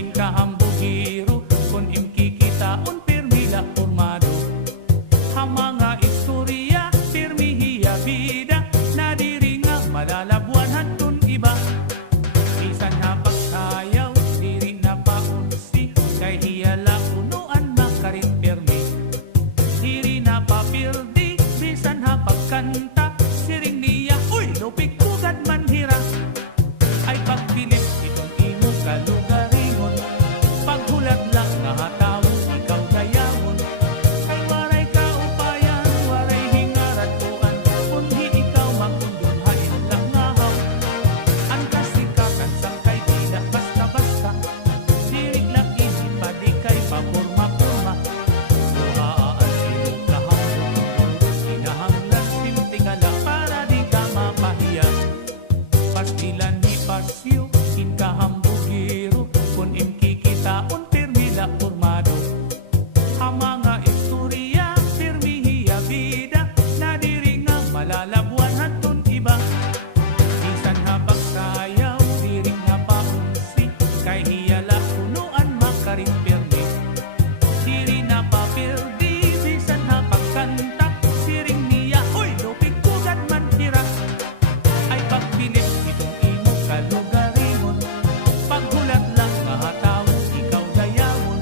Inkahambugiro kun imkikitaon pirmila formado. Ang mga istorya pirmihiya bida na diri nga malalabuan hantun iba. Bisan na pagsayaw diri na paunsi kay hiyala unuan makarit pirmi. Diri na papirdi bisan na pagkanta siring niya uy lupik pugad man hira. Ay pagpilit itong imo kalugaringon. Paghulat lang nga hataw ikaw dayamon. Kay waray ka upayan, waray hingarat tuan. Kundi ikaw makundunhain lang ngahaw. Ang kasikatan sang kay tidak basta-basta. Dirig lang inipadi kay papurma-purma. Buhaan ilong kahapon. Hinahanglan simtigala para di ka mapahiya. Pastilan ni pasyo, inkahambugiro kun imkikitaon pirmila formado. Ang mga istorya pirmihiya bida na diri nga malalabuan hantun iba. Bisan na pagsayaw diri nga paunsi kay hiyala unuan makarit pirmi. Diri na papirdi bisan na pagkanta siring niya uy lupig pugad man hira. Ay pagpilit itong imo kalugaringon. Paghulat lang nga hataw ikaw dayamon.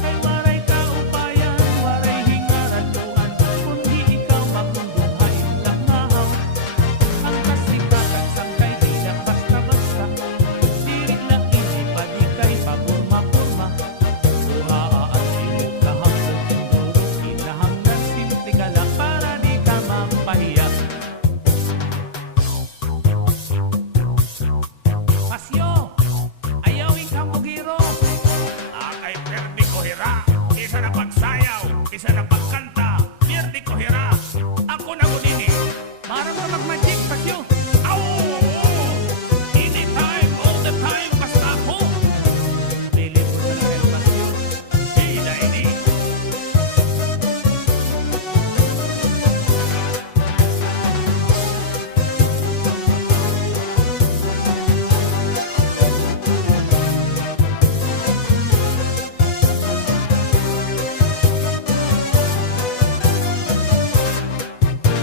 Kay waray ka upayan, waray hingaran tuan. Kundi ikaw makundunhain lang ngahaw. Ang kasikatan sang kay tidak basta-basta. Diri lang inipadi kay pagurma-purma. Buhaan ilong kahapon induro. Kinahanglan simple ka lang para di ka mapahiya. Pasyo, ayaw inkambugiro. Akay perdi ko hira, isa na pagsayaw, isa na pagkanta, perdi ko hira. Ako na gunini. Para mo mag-magic, Pasyo. Aw! Anytime, all the time, basta ako. Dili po sa kayo, Pasyo. Hila ini.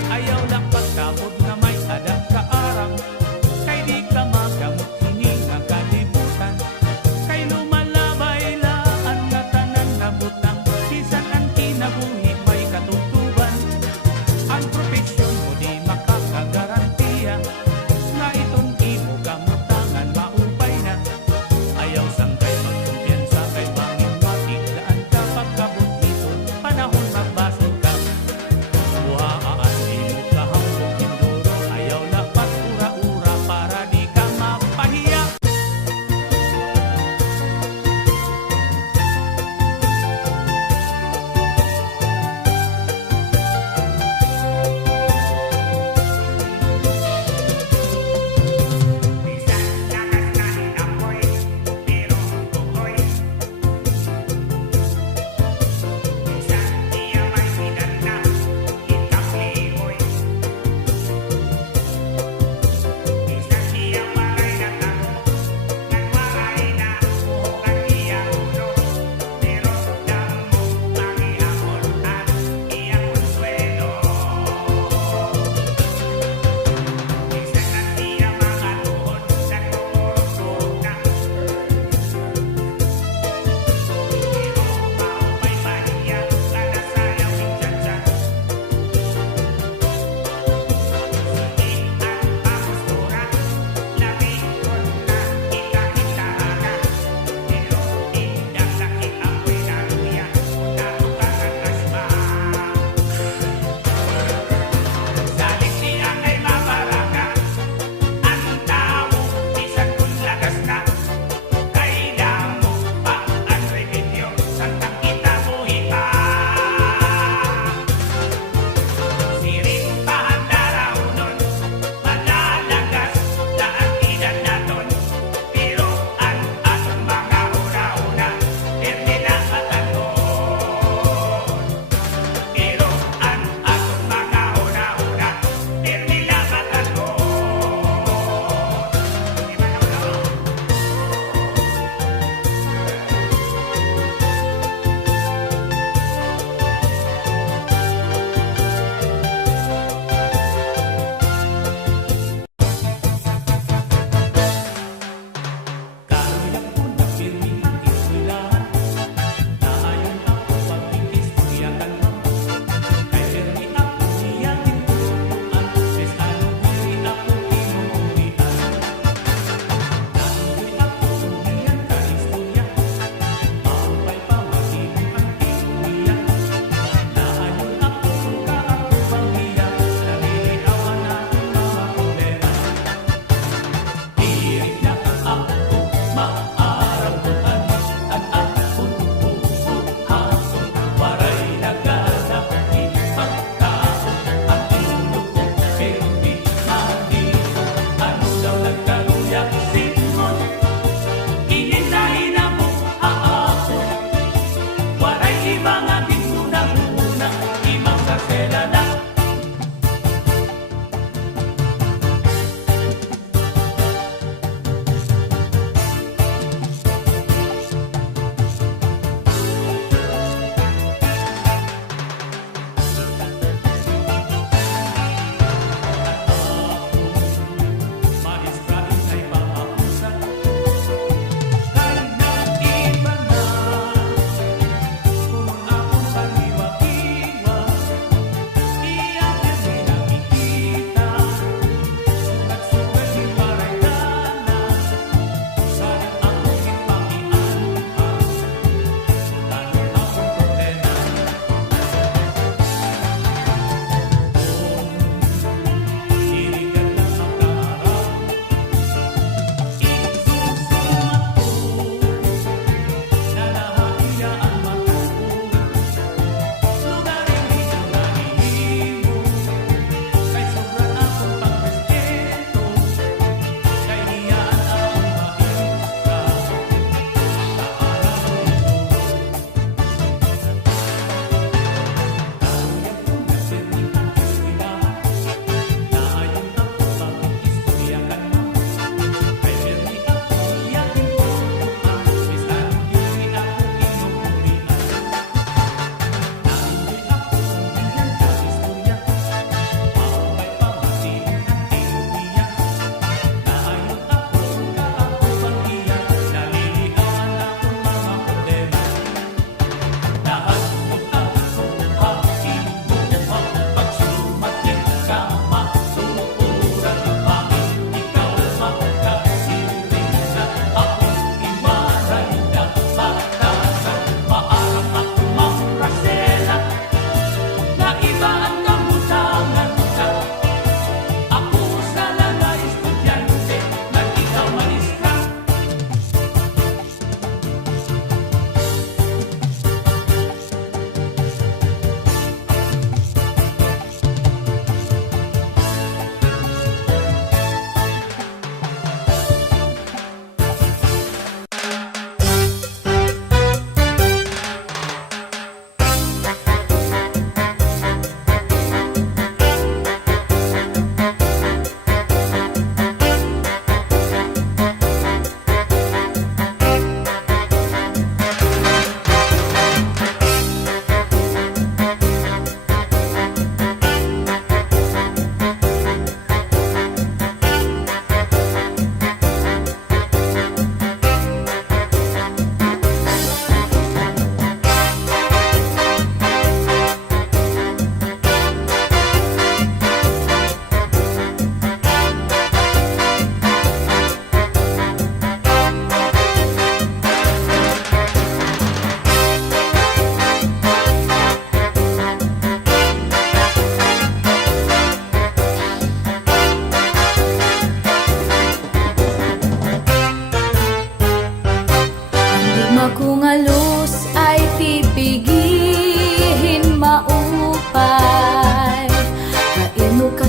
Ayaw lang pagkamot na may adak kaarang. Kay di ka magamot kini nga kalibutan. Kay lumalabay laan nga tanan na butang. Bisan ang kinabuhi may katutuban. Ang propesyon mo di makakagarantiya. Nga itong imo kamutangan maupay na. Ayaw sanggay magkumpiyansa kay bangin matigdaan ka pagkabot nito. Panahon magbasol ka. Buhaan imo kahapon induro. Ayaw lapat ura-ura para di ka mapahiya.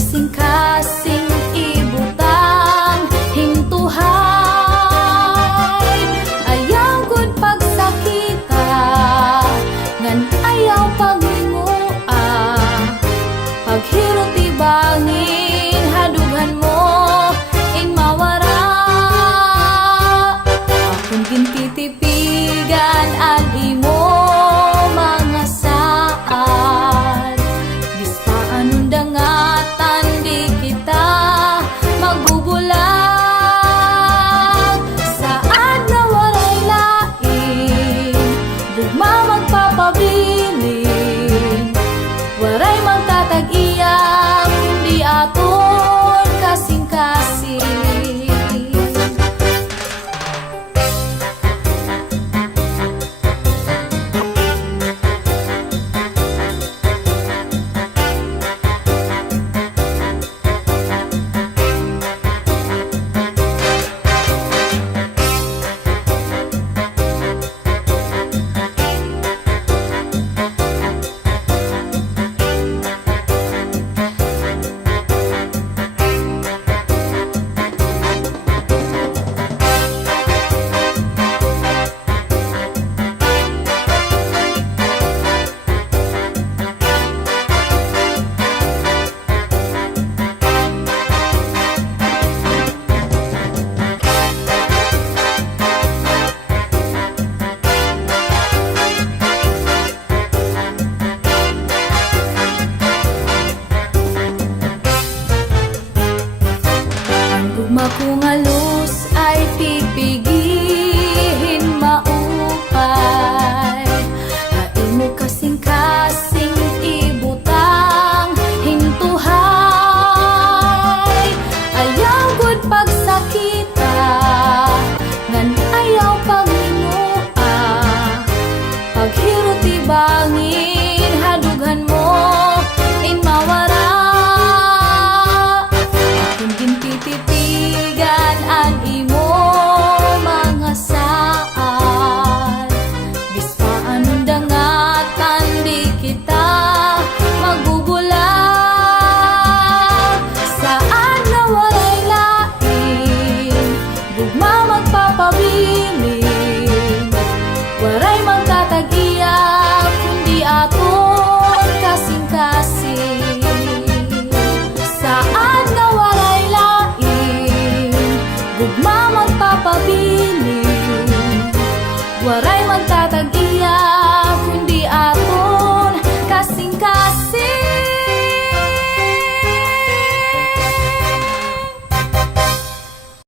kasing-kasing ibutang hingtuhay. Ayaw gud pagsakita, ngan ayaw pagmingua. Paghirot ibangin, hadughan mo ing mawara. Akong gintitipigan ang imo mga saad. Bistaan undangatan di kita magbubulag. Saan na waray lain, bugma magpapabilin. Waray magtatag-iyang di aton kasing-kasing. Gugma kong